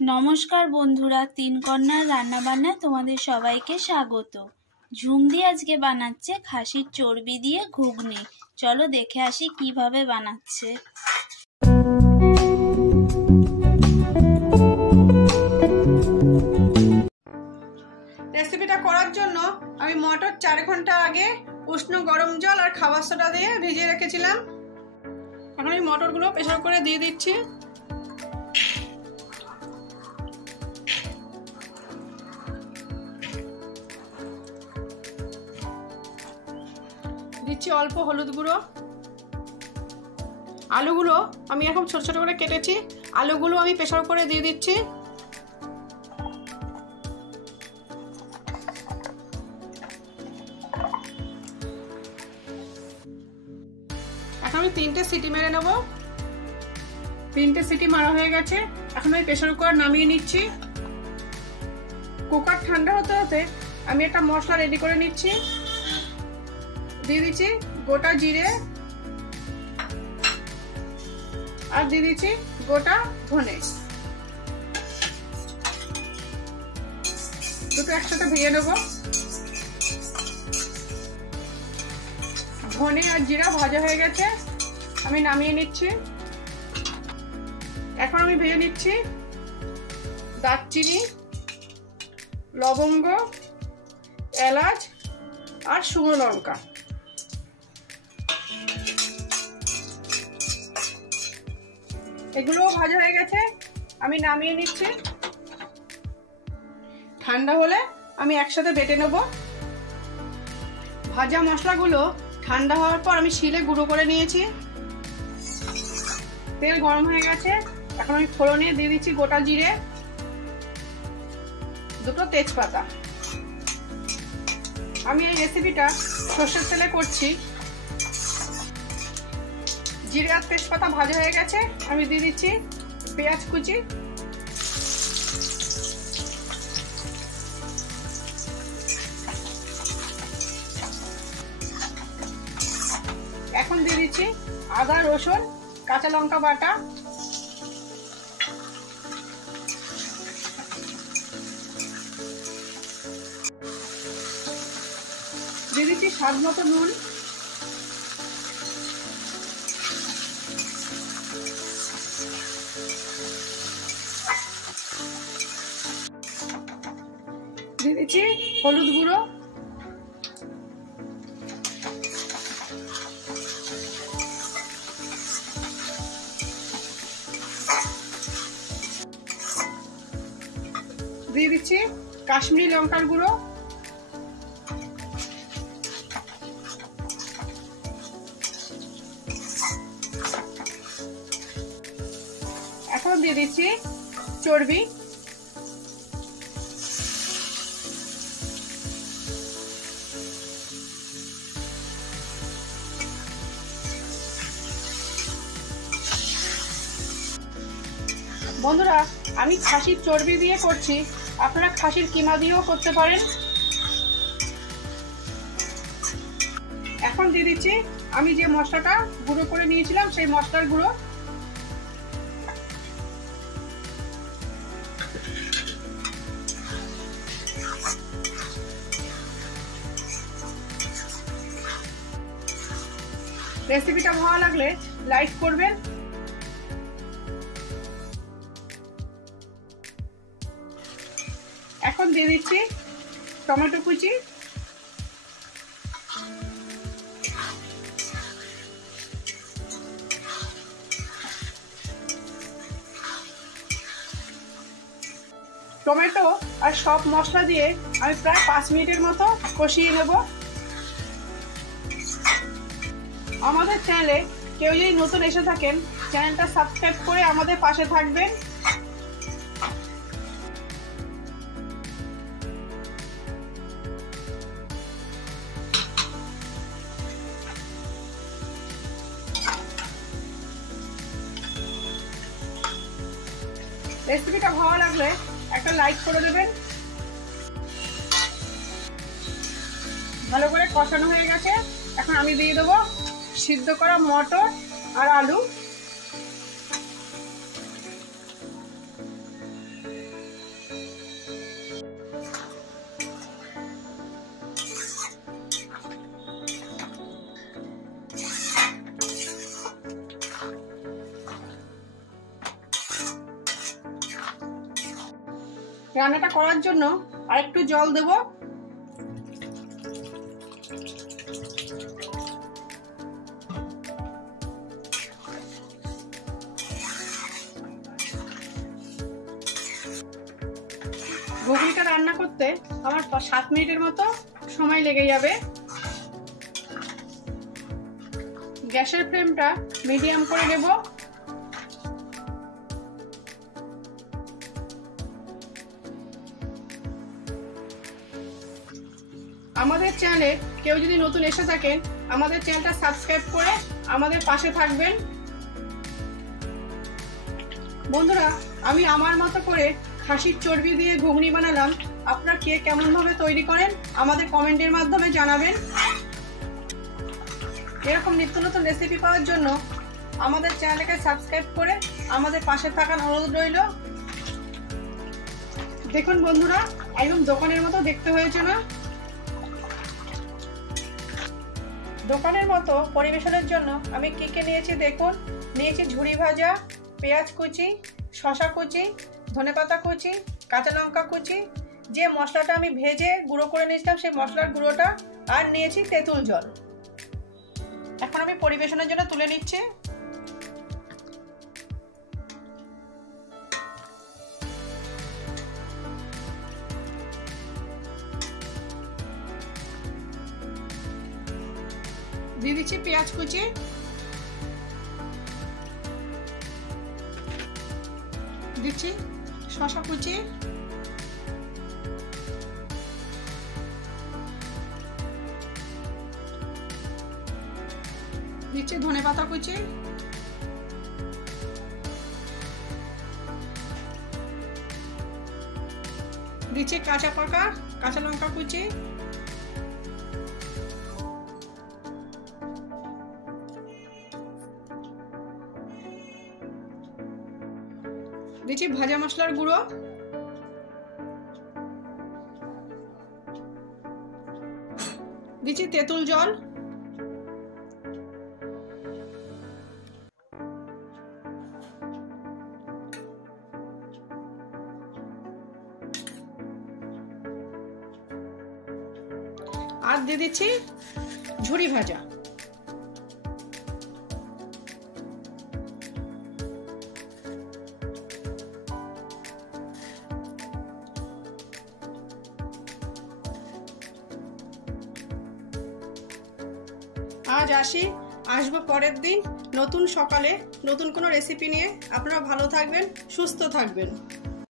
নমস্কার বন্ধুরা, তিন কন্যার রান্নাবান্নায় তোমাদের সবাইকে স্বাগত। ঝুমদি আজকে বানাচ্ছে খাসির চর্বি দিয়ে ঘুগনি। চলো দেখে আসি কিভাবে বানাচ্ছে। রেসিপিটা করার জন্য আমি মটর 4 ঘন্টা আগে উষ্ণ গরম জল আর খাবার সোডা দিয়ে ভিজিয়ে রেখেছিলাম। এখন আমি মটরগুলো প্রেসার করে দিয়ে দিচ্ছি। দিচ্ছি অল্প হলুদ গুঁড়ো। আলুগুলো আমি এখন ছোট ছোট করে কেটেছি, আলুগুলো আমি প্রেসার করে দিয়ে দিচ্ছি। এখন আমি 3টে সিটি মেরে নেব। 3টে সিটি মারা হয়ে গেছে। এখন আমি প্রেসার কুকার নামিয়ে নিচ্ছি। কুকার ঠান্ডা হতে হতে আমি একটা মশলা রেডি করে নিচ্ছি। দিয়ে দিচ্ছি গোটা জিরে আর দিয়ে দিচ্ছি গোটা ধনে। দুটো একসাথে ভেজে নেব। ধনে আর জিরা ভাজা হয়ে গেছে, আমি নামিয়ে নিচ্ছি। এখন আমি ভেজে নিচ্ছি দারচিনি, লবঙ্গ, এলাচ আর শুকনো লঙ্কা। এগুলোও ভাজা হয়ে গেছে, আমি নামিয়ে নিচ্ছি। ঠান্ডা হলে আমি একসাথে বেটে নেব। ভাজা মশলাগুলো ঠান্ডা হওয়ার পর আমি শিলে গুঁড়ো করে নিয়েছি। তেল গরম হয়ে গেছে, এখন আমি ফোড়নে দিয়ে দিচ্ছি গোটা জিরে, দুটো তেজপাতা। আমি এই রেসিপিটা সর্ষের তেলে করছি। জিরে আর তেজপাতা ভাজা হয়ে গেছে, আমি দিয়ে দিচ্ছি পেঁয়াজ কুচি। এখন দিয়ে দিচ্ছি আদা, রসুন, কাঁচা লঙ্কা বাটা। দিয়ে দিচ্ছি স্বাদ মতো নুন। দিয়ে দিচ্ছি হলুদ গুঁড়ো। দিয়ে দিচ্ছি কাশ্মীরি লঙ্কার গুঁড়ো। এখন দিয়ে দিচ্ছি চর্বি। বন্ধুরা, আমি খাসির চর্বি দিয়ে করছি, আপনারা খাসির কিমা দিয়েও করতে পারেন। এখন দিয়ে দিচ্ছি আমি যে মশলাটা গুঁড়ো করে নিয়েছিলাম সেই মশলার গুঁড়ো। রেসিপিটা ভালো লাগলে লাইক করবেন। এখন দিয়ে দিচ্ছি টমেটো কুচি, টমেটো আর সব মশলা দিয়ে আমি প্রায় 5 মিনিটের মতো কষিয়ে নেব। আমাদের চ্যানেলে কেউ যদি নতুন এসে থাকেন, চ্যানেলটা সাবস্ক্রাইব করে আমাদের পাশে থাকবেন। রেসিপিটা ভালো লাগলে একটা লাইক করে দেবেন। ভালো করে কষানো হয়ে গেছে, এখন আমি দিয়ে দেবো সিদ্ধ করা মটর আর আলু। রান্নাটা করার জন্য আর একটু জল দেব। ঘুগনিটা রান্না করতে আমার 7 মিনিটের মতো সময় লেগে যাবে। গ্যাসের ফ্লেমটা মিডিয়াম করে দেব। আমাদের চ্যানেলে কেউ যদি নতুন এসে থাকেন, আমাদের চ্যানেলটা সাবস্ক্রাইব করে আমাদের পাশে থাকবেন। বন্ধুরা, আমি আমার মতো করে খাসির চর্বি দিয়ে ঘুগনি বানালাম। আপনারা কে কেমন ভাবে তৈরি করেন আমাদের কমেন্টের মাধ্যমে জানাবেন। এরকম নিত্য নতুন রেসিপি পাওয়ার জন্য আমাদের চ্যানেলকে সাবস্ক্রাইব করে আমাদের পাশে থাকার অনুরোধ রইল। দেখুন বন্ধুরা, একদম দোকানের মতো দেখতে হয়েছে না? দোকানের মতো পরিবেশনের জন্য আমি কি কি নিয়েছি দেখুন। নিয়েছি ঝুরি ভাজা, পেঁয়াজ কুচি, শসা কুচি, ধনেপাতা কুচি, কাঁচা লঙ্কা কুচি, যে মশলাটা আমি ভেজে গুঁড়ো করে নিয়েছিলাম সেই মশলার গুঁড়োটা, আর নিয়েছি তেঁতুল জল। এখন আমি পরিবেশনের জন্য তুলে নিচ্ছি। দিয়ে দিচ্ছি পেঁয়াজ কুচি, দিচ্ছি শসা কুচি, দিচ্ছি ধনেপাতা কুচি, দিচ্ছি কাঁচা পাকা কাঁচা লঙ্কা কুচি, দিচ্ছি ভাজা মশলার গুঁড়ো, দিচ্ছি তেঁতুল জল, আর দিয়ে দিচ্ছি ঝুরি ভাজা। আজ আসবো পরের দিন নতুন সকালে নতুন কোনো রেসিপি নিয়ে। আপনারা ভালো থাকবেন, সুস্থ থাকবেন।